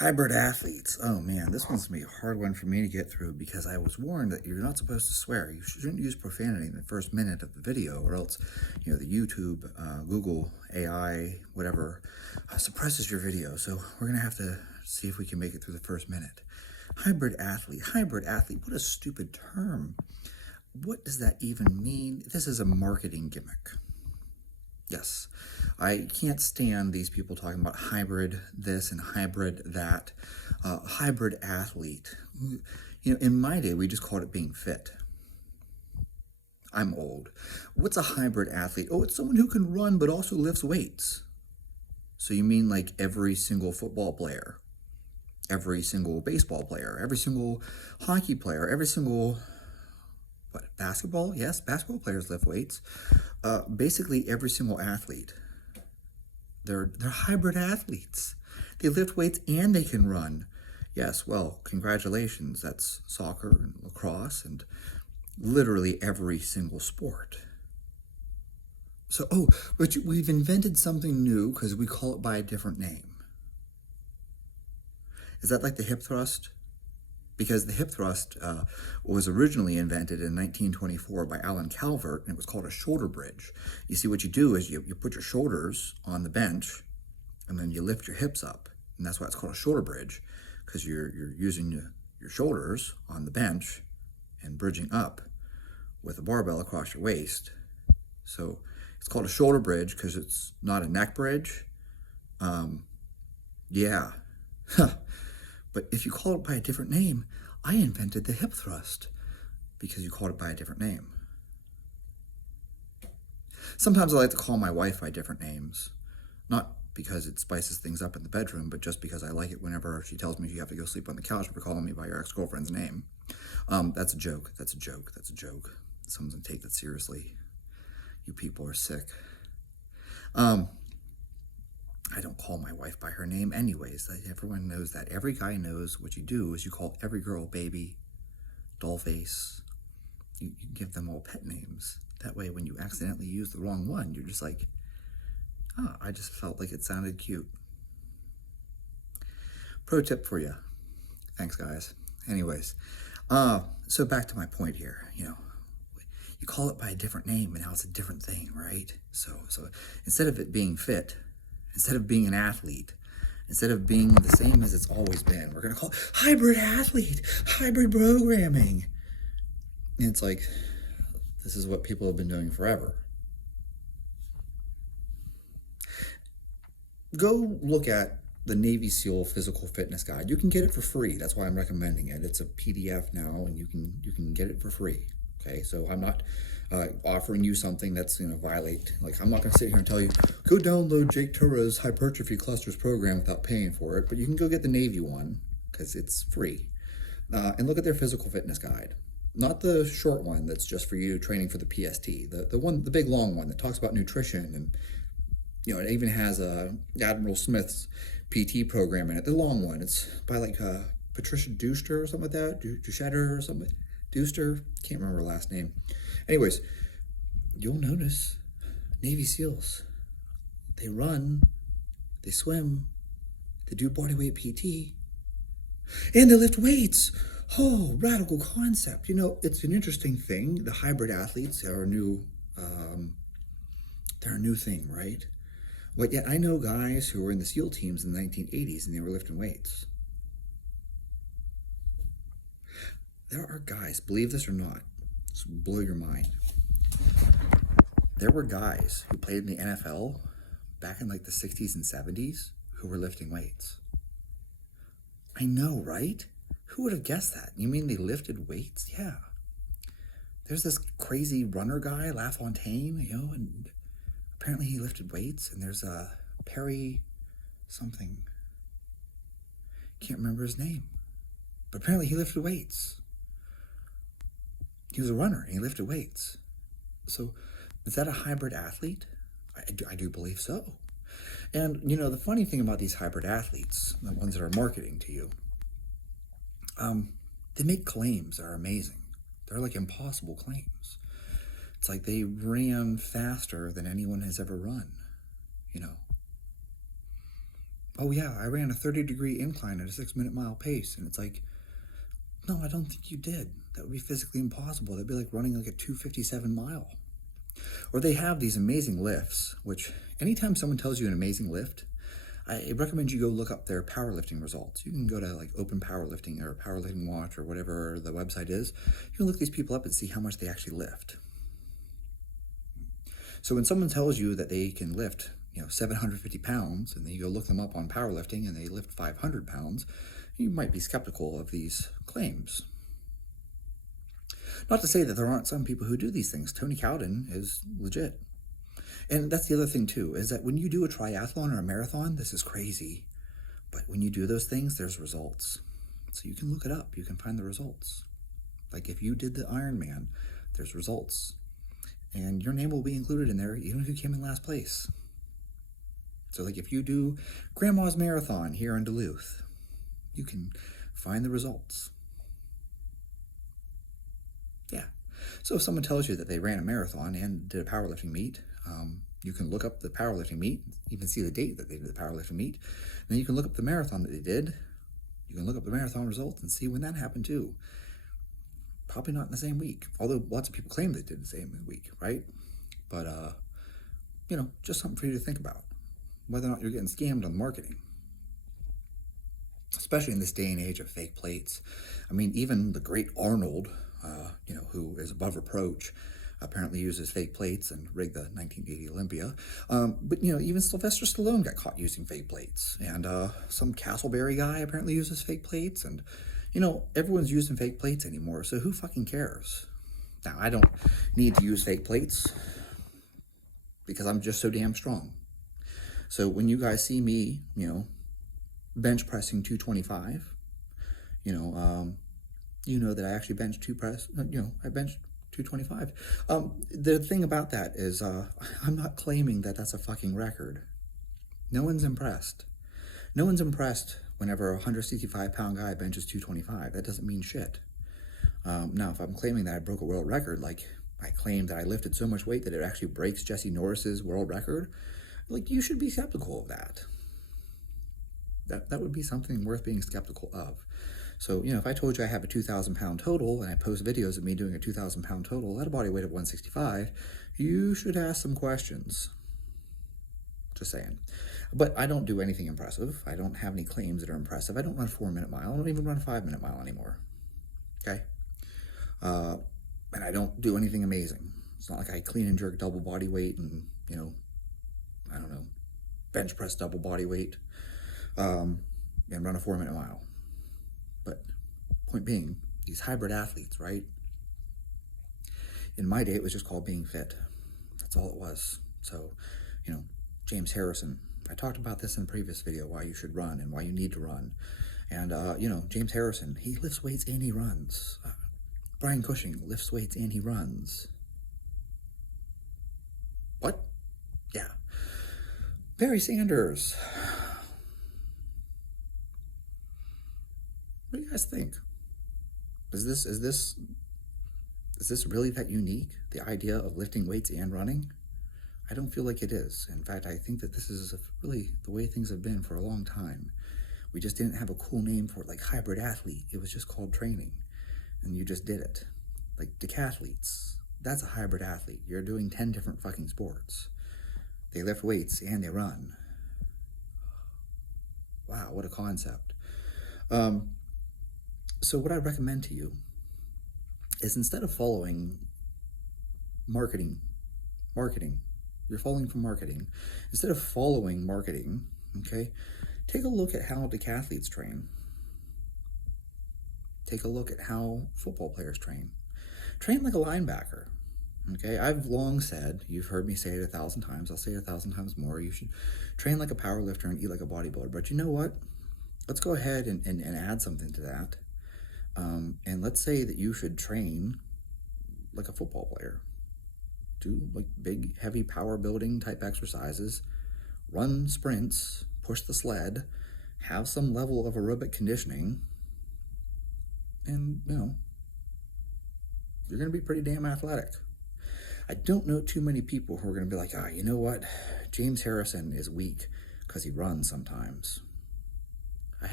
Hybrid athletes. Oh man, this one's gonna be a hard one for me to get through because I was warned that you're not supposed to swear. You shouldn't use profanity in the first minute of the video, or else, the YouTube, Google, AI, whatever, suppresses your video. So we're gonna have to see if we can make it through the first minute. Hybrid athlete. Hybrid athlete. What a stupid term. What does that even mean? This is a marketing gimmick. Yes, I can't stand these people talking about hybrid this and hybrid that. Hybrid athlete. In my day, we just called it being fit. I'm old. What's a hybrid athlete? Oh, it's someone who can run but also lifts weights. So you mean like every single football player, every single baseball player, every single hockey player, every single basketball? Yes, basketball players lift weights. Basically, every single athlete. They're hybrid athletes. They lift weights and they can run. Yes, well, congratulations. That's soccer and lacrosse and literally every single sport. So, but we've invented something new because we call it by a different name. Is that like the hip thrust? Because the hip thrust was originally invented in 1924 by Alan Calvert, and it was called a shoulder bridge. You see, what you do is you put your shoulders on the bench, and then you lift your hips up, and that's why it's called a shoulder bridge, because you're using your shoulders on the bench and bridging up with a barbell across your waist. So it's called a shoulder bridge because it's not a neck bridge. Yeah. But if you call it by a different name, I invented the hip thrust because you called it by a different name. Sometimes I like to call my wife by different names, not because it spices things up in the bedroom, but just because I like it whenever she tells me you have to go sleep on the couch for calling me by your ex-girlfriend's name. That's a joke. That's a joke. That's a joke. Someone's gonna take that seriously. You people are sick. I don't call my wife by her name anyways. Everyone knows that. Every guy knows what you do is you call every girl baby, dollface. You give them all pet names. That way when you accidentally use the wrong one, you're just like, I just felt like it sounded cute. Pro tip for you. Thanks, guys. Anyways, so back to my point here. You call it by a different name, and now it's a different thing, right? So instead of it being fit, instead of being an athlete, instead of being the same as it's always been, we're going to call it hybrid athlete, hybrid programming. And it's like, this is what people have been doing forever. Go look at the Navy SEAL Physical Fitness Guide. You can get it for free. That's why I'm recommending it. It's a PDF now, and you can get it for free. Okay, so I'm not offering you something that's going to violate. Like, I'm not going to sit here and tell you, go download Jake Tura's Hypertrophy Clusters program without paying for it, but you can go get the Navy one because it's free. And look at their physical fitness guide. Not the short one that's just for you training for the PST. The big long one that talks about nutrition, and it even has Admiral Smith's PT program in it. The long one, it's by like Patricia Deuster or something like that, Duchetter or something. Deuster, can't remember her last name. Anyways, you'll notice Navy SEALs, they run, they swim, they do bodyweight PT, and they lift weights. Oh, radical concept. It's an interesting thing. The hybrid athletes are a new, they're a new thing, right? But yet I know guys who were in the SEAL teams in the 1980s and they were lifting weights. There are guys, believe this or not, this will blow your mind. There were guys who played in the NFL back in like the 60s and 70s who were lifting weights. I know, right? Who would have guessed that? You mean they lifted weights? Yeah. There's this crazy runner guy, LaFontaine, and apparently he lifted weights. And there's a Perry something. Can't remember his name. But apparently he lifted weights. He was a runner and he lifted weights. So is that a hybrid athlete? I do believe so. And, the funny thing about these hybrid athletes, the ones that are marketing to you, they make claims that are amazing. They're like impossible claims. It's like they ran faster than anyone has ever run, oh yeah, I ran a 30-degree incline at a 6-minute mile pace. And it's like, no, I don't think you did. That would be physically impossible. That'd be like running like a 257 mile. Or they have these amazing lifts, which anytime someone tells you an amazing lift, I recommend you go look up their powerlifting results. You can go to like Open Powerlifting or Powerlifting Watch or whatever the website is. You can look these people up and see how much they actually lift. So when someone tells you that they can lift, 750 pounds, and then you go look them up on powerlifting and they lift 500 pounds, you might be skeptical of these claims. Not to say that there aren't some people who do these things. Tony Cowden is legit. And that's the other thing too, is that when you do a triathlon or a marathon, this is crazy. But when you do those things, there's results. So you can look it up. You can find the results. Like if you did the Ironman, there's results. And your name will be included in there, even if you came in last place. So like if you do Grandma's Marathon here in Duluth, you can find the results. Yeah. So if someone tells you that they ran a marathon and did a powerlifting meet, you can look up the powerlifting meet, even see the date that they did the powerlifting meet. Then you can look up the marathon that they did. You can look up the marathon results and see when that happened too. Probably not in the same week, although lots of people claim they did the same week, right? But, just something for you to think about, whether or not you're getting scammed on marketing. Especially in this day and age of fake plates. I mean, even the great Arnold, who is above reproach, apparently uses fake plates and rigged the 1980 Olympia. But even Sylvester Stallone got caught using fake plates. And some Castleberry guy apparently uses fake plates. And, everyone's using fake plates anymore, so who fucking cares? Now, I don't need to use fake plates because I'm just so damn strong. So when you guys see me, bench pressing 225, you know that I actually bench I benched 225. The thing about that is I'm not claiming that that's a fucking record. No one's impressed. No one's impressed whenever a 165-pound guy benches 225. That doesn't mean shit. Now, if I'm claiming that I broke a world record, like I claimed that I lifted so much weight that it actually breaks Jesse Norris's world record, like you should be skeptical of that. That would be something worth being skeptical of. So, if I told you I have a 2,000-pound total and I post videos of me doing a 2,000-pound total at a body weight of 165, you should ask some questions. Just saying. But I don't do anything impressive. I don't have any claims that are impressive. I don't run a 4-minute mile. I don't even run a 5-minute mile anymore. Okay? And I don't do anything amazing. It's not like I clean and jerk double body weight and, bench press double body weight. And run a 4-minute mile. But point being, these hybrid athletes, right? In my day, it was just called being fit. That's all it was. So, James Harrison, I talked about this in a previous video, why you should run and why you need to run. And, James Harrison, he lifts weights and he runs. Brian Cushing lifts weights and he runs. What? Yeah. Barry Sanders. What do you guys think? Is this really that unique? The idea of lifting weights and running? I don't feel like it is. In fact, I think that this is really the way things have been for a long time. We just didn't have a cool name for it, like hybrid athlete. It was just called training, and you just did it. Like decathletes, that's a hybrid athlete. You're doing 10 different fucking sports. They lift weights and they run. Wow, what a concept. So what I recommend to you is instead of following marketing, you're falling from marketing. Instead of following marketing, okay, take a look at how decathletes train. Take a look at how football players train. Train like a linebacker, okay? I've long said, you've heard me say it 1,000 times, I'll say it 1,000 times more, you should train like a power lifter and eat like a bodybuilder. But you know what? Let's go ahead and add something to that. And let's say that you should train like a football player. Do like big, heavy power building type exercises, run sprints, push the sled, have some level of aerobic conditioning, and, you're going to be pretty damn athletic. I don't know too many people who are going to be like, you know what? James Harrison is weak because he runs sometimes.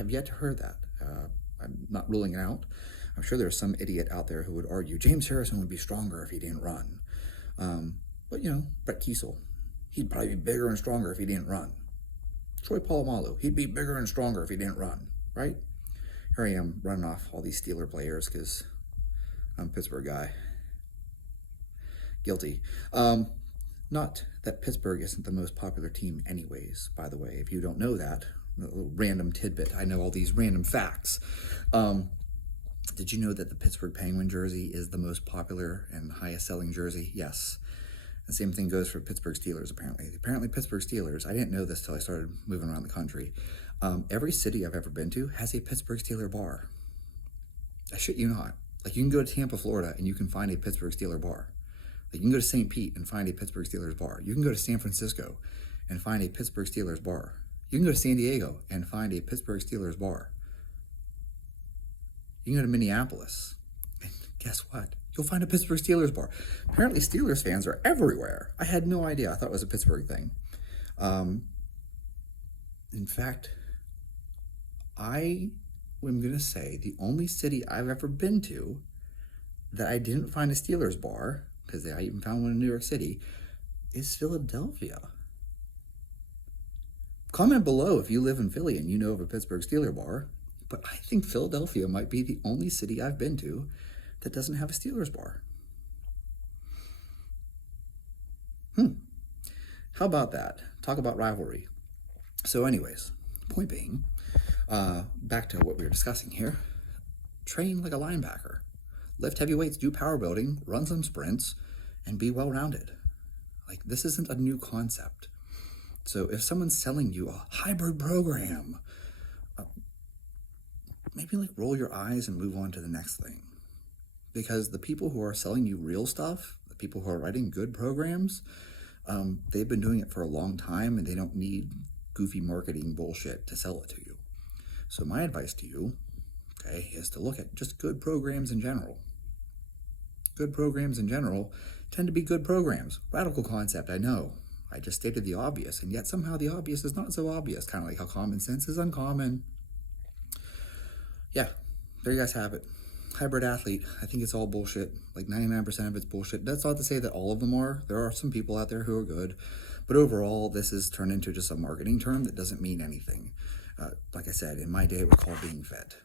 have yet to heard that. I'm not ruling it out. I'm sure there's some idiot out there who would argue James Harrison would be stronger if he didn't run. But Brett Kiesel, he'd probably be bigger and stronger if he didn't run. Troy Polamalu, he'd be bigger and stronger if he didn't run, right? Here I am running off all these Steeler players because I'm a Pittsburgh guy. Guilty. Not that Pittsburgh isn't the most popular team anyways, by the way. If you don't know that, a little random tidbit. I know all these random facts. Did you know that the Pittsburgh Penguin jersey is the most popular and highest selling jersey? Yes. The same thing goes for Pittsburgh Steelers, apparently. Apparently, Pittsburgh Steelers, I didn't know this till I started moving around the country. Every city I've ever been to has a Pittsburgh Steeler bar. I shit you not. Like, you can go to Tampa, Florida, and you can find a Pittsburgh Steeler bar. Like, you can go to St. Pete and find a Pittsburgh Steelers bar. You can go to San Francisco and find a Pittsburgh Steelers bar. You can go to San Diego and find a Pittsburgh Steelers bar. You can go to Minneapolis, and guess what? You'll find a Pittsburgh Steelers bar. Apparently, Steelers fans are everywhere. I had no idea. I thought it was a Pittsburgh thing. In fact, I am going to say the only city I've ever been to that I didn't find a Steelers bar, because I even found one in New York City, is Philadelphia. Comment below if you live in Philly and you know of a Pittsburgh Steeler bar, but I think Philadelphia might be the only city I've been to that doesn't have a Steelers bar. How about that? Talk about rivalry. So anyways, point being, back to what we were discussing here. Train like a linebacker. Lift heavy weights, do power building, run some sprints, and be well-rounded. Like, this isn't a new concept. So if someone's selling you a hybrid program, maybe like roll your eyes and move on to the next thing. Because the people who are selling you real stuff, the people who are writing good programs, they've been doing it for a long time, and they don't need goofy marketing bullshit to sell it to you. So my advice to you, okay, is to look at just good programs in general. Good programs in general tend to be good programs. Radical concept, I know. I just stated the obvious, and yet somehow the obvious is not so obvious, kind of like how common sense is uncommon. Yeah, there you guys have it. Hybrid athlete, I think it's all bullshit. Like 99% of it's bullshit. That's not to say that all of them are. There are some people out there who are good. But overall, this is turned into just a marketing term that doesn't mean anything. Like I said, in my day, it was called being fit.